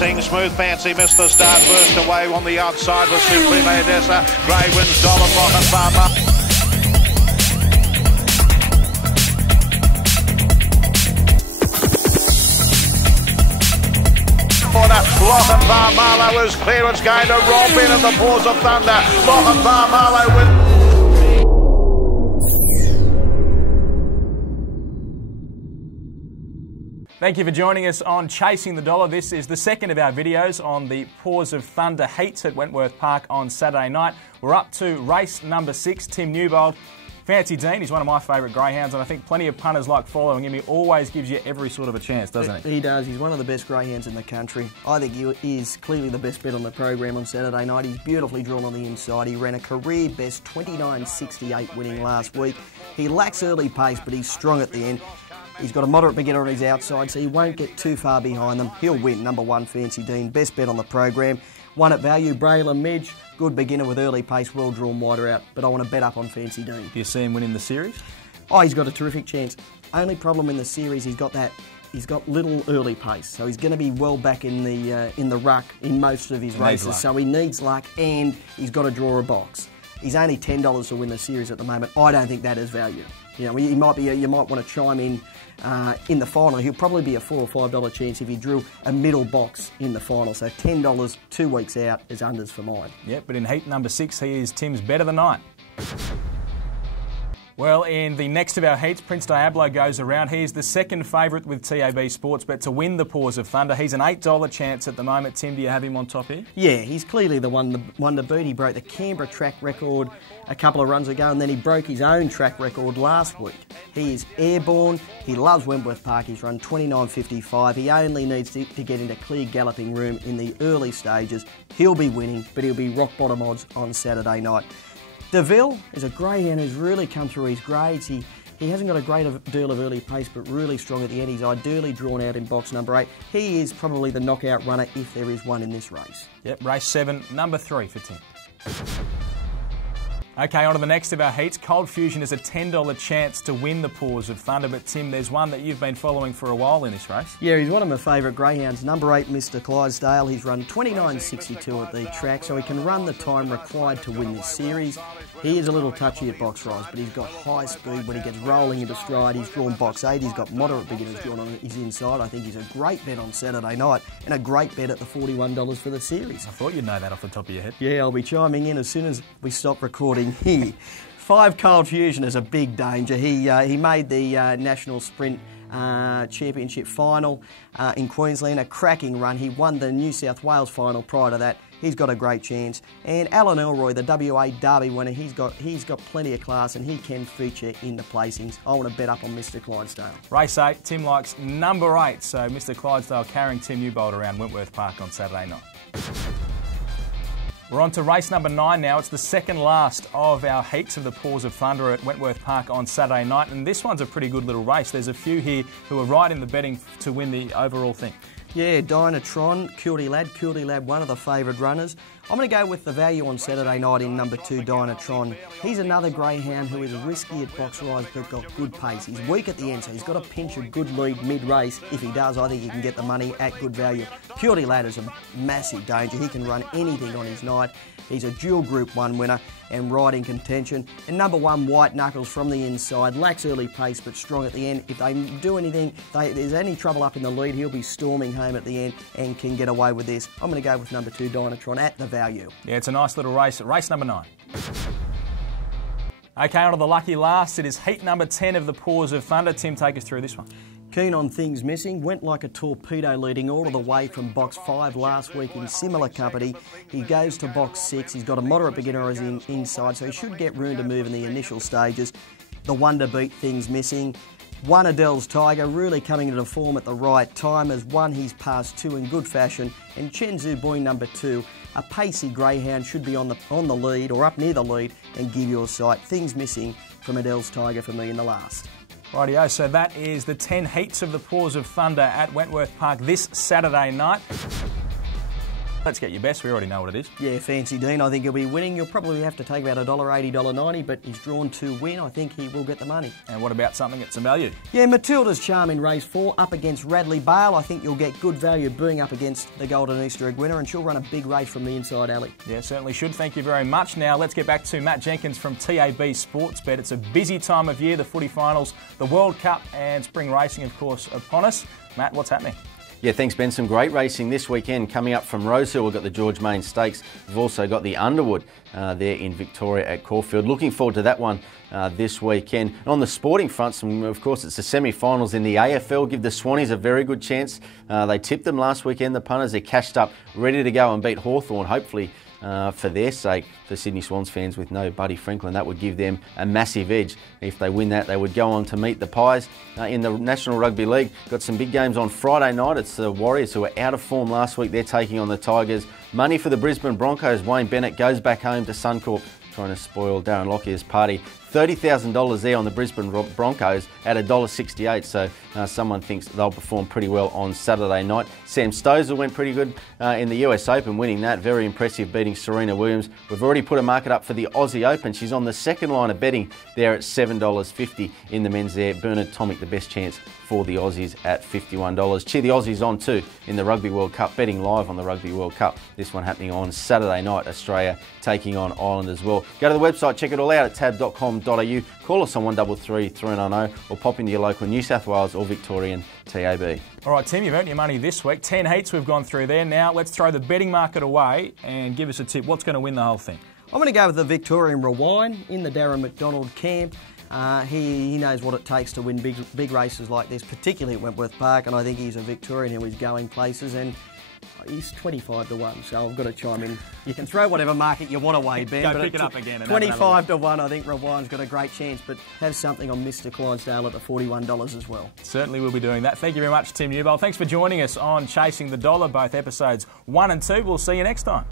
racing. Smooth Fancy missed the start, burst away on the outside with Supreme Odessa. Grey wins Dollar Pocket Farmer. Lochinvar Marlow is clear. It's going to romp in at the Paws of Thunder. Lochinvar Marlow wins. Thank you for joining us on Chasing the Dollar. This is the second of our videos on the Paws of Thunder heats at Wentworth Park on Saturday night. We're up to race number 6, Tim Newbold. Fancy Dean, he's one of my favourite greyhounds, and I think plenty of punters like following him. He always gives you every sort of a chance, doesn't he? He does. He's one of the best greyhounds in the country. I think he is clearly the best bet on the program on Saturday night. He's beautifully drawn on the inside. He ran a career best 29.68 winning last week. He lacks early pace, but he's strong at the end. He's got a moderate beginner on his outside, so he won't get too far behind them. He'll win. Number 1, Fancy Dean, best bet on the program. 1 at value, Braylon Midge. Good beginner with early pace, well drawn wider out, but I want to bet up on Fancy Dean. Do you see him winning the series? Oh, he's got a terrific chance. Only problem in the series, he's got little early pace, so he's going to be well back in the ruck in most of his races. So he needs luck, and he's got to draw a box. He's only $10 to win the series at the moment. I don't think that is value. You know, you might want to chime in the final. He'll probably be a $4 or $5 chance if he drew a middle box in the final. So $10 2 weeks out is unders for mine. Yep, but in heat number 6, he is Tim's bet of the night. Well, in the next of our heats, Prince Diablo goes around. He is the second favourite with TAB Sportsbet to win the Paws of Thunder. He's an $8 chance at the moment. Tim, do you have him on top here? Yeah, he's clearly the one to beat. He broke the Canberra track record a couple of runs ago, and then he broke his own track record last week. He is airborne. He loves Wentworth Park. He's run 29.55. He only needs to get into clear galloping room in the early stages. He'll be winning, but he'll be rock bottom odds on Saturday night. DeVille is a greyhound who's really come through his grades. He hasn't got a great deal of early pace, but really strong at the end. He's ideally drawn out in box number 8. He is probably the knockout runner if there is one in this race. Yep, race 7, number 3 for Tim. Okay, on to the next of our heats. Cold Fusion is a $10 chance to win the Paws of Thunder, but Tim, there's one that you've been following for a while in this race. Yeah, he's one of my favourite greyhounds. Number 8, Mr. Clydesdale. He's run 29.62 at the track, so he can run the time required to win this series. He is a little touchy at box rise, but he's got high speed when he gets rolling into stride. He's drawn box 8. He's got moderate beginners drawn on his inside. I think he's a great bet on Saturday night and a great bet at the $41 for the series. I thought you'd know that off the top of your head. Yeah, I'll be chiming in as soon as we stop recording here. 5 Cold Fusion is a big danger. He made the National Sprint Championship final in Queensland, a cracking run. He won the New South Wales final prior to that. He's got a great chance. And Alan Elroy, the WA Derby winner, he's got plenty of class and he can feature in the placings. I want to bet up on Mr. Clydesdale. Race 8, Tim likes number 8, so Mr. Clydesdale carrying Tim Newbold around Wentworth Park on Saturday night. We're on to race number 9 now. It's the second last of our heats of the Paws of Thunder at Wentworth Park on Saturday night, and this one's a pretty good little race. There's a few here who are right in the betting to win the overall thing. Yeah, Dynatron, Kilty Lad, one of the favoured runners. I'm going to go with the value on Saturday night in number 2, Dynatron. He's another greyhound who is risky at box rise but got good pace. He's weak at the end, so he's got to pinch a good lead mid-race. If he does, I think he can get the money at good value. Kilty Lad is a massive danger. He can run anything on his night. He's a dual Group 1 winner and right in contention. And number 1, White Knuckles from the inside. Lacks early pace but strong at the end. If they do anything, there's any trouble up in the lead, he'll be storming home at the end and can get away with this. I'm going to go with number 2, Dynatron at the value. Yeah, it's a nice little race. Race number 9. Okay, on to the lucky last. It is heat number 10 of the Paws of Thunder. Tim, take us through this one. Keen on things missing, went like a torpedo leading all the way from box 5 last week in similar company. He goes to box 6, he's got a moderate beginner as inside, so he should get room to move in the initial stages. The one to beat things missing. 1 Adele's Tiger, really coming into form at the right time, has won his past 2 in good fashion. And Chenzu Boy number 2, a pacey greyhound, should be on the lead or up near the lead and give you a sight. Things missing from Adele's Tiger for me in the last. Rightio, so that is the 10 heats of the Paws of Thunder at Wentworth Park this Saturday night. Let's get your best. We already know what it is. Yeah, Fancy Dean, I think he'll be winning. You'll probably have to take about $1.80, $1.90, but he's drawn to win. I think he will get the money. And what about something at some value? Yeah, Matilda's Charm in race 4 up against Radley Bale. I think you'll get good value being up against the Golden Easter Egg winner, and she'll run a big race from the inside alley. Yeah, certainly should. Thank you very much. Now let's get back to Matt Jenkins from TAB Sportsbet. It's a busy time of year, the footy finals, the World Cup and spring racing, of course, upon us. Matt, what's happening? Yeah, thanks, Ben. Some great racing this weekend coming up from Rosehill. We've got the George Main Stakes. We've also got the Underwood there in Victoria at Caulfield. Looking forward to that one this weekend. And on the sporting front, of course, it's the semi-finals in the AFL. Give the Swannies a very good chance. They tipped them last weekend, the punters. They're cashed up, ready to go and beat Hawthorn, hopefully. For their sake, for Sydney Swans fans with no Buddy Franklin, that would give them a massive edge. If they win that, they would go on to meet the Pies in the National Rugby League. Got some big games on Friday night. It's the Warriors, who were out of form last week. They're taking on the Tigers. Money for the Brisbane Broncos. Wayne Bennett goes back home to Suncorp, trying to spoil Darren Lockyer's party. $30,000 there on the Brisbane Broncos at $1.68, so someone thinks they'll perform pretty well on Saturday night. Sam Stosur went pretty good in the US Open, winning that. Very impressive, beating Serena Williams. We've already put a market up for the Aussie Open. She's on the second line of betting there at $7.50 in the men's there. Bernard Tomic, the best chance for the Aussies at $51. Cheer the Aussies on too in the Rugby World Cup, betting live on the Rugby World Cup. This one happening on Saturday night, Australia taking on Ireland as well. Go to the website, check it all out at tab.com.au. Call us on 133 390 or pop into your local New South Wales or Victorian TAB. All right, Tim, you've earned your money this week. 10 heats we've gone through there. Now let's throw the betting market away and give us a tip. What's going to win the whole thing? I'm going to go with the Victorian Rewind in the Darren McDonald camp. He knows what it takes to win big races like this, particularly at Wentworth Park, and I think he's a Victorian who is going places, and he's 25 to 1, so I've got to chime in. You can throw whatever market you want away, Ben. Go but pick it up again. 25 to 1, I think Rewind's got a great chance, but have something on Mr. Clydesdale at the $41 as well. Certainly we'll be doing that. Thank you very much, Tim Newbold. Thanks for joining us on Chasing the Dollar, both episodes 1 and 2. We'll see you next time.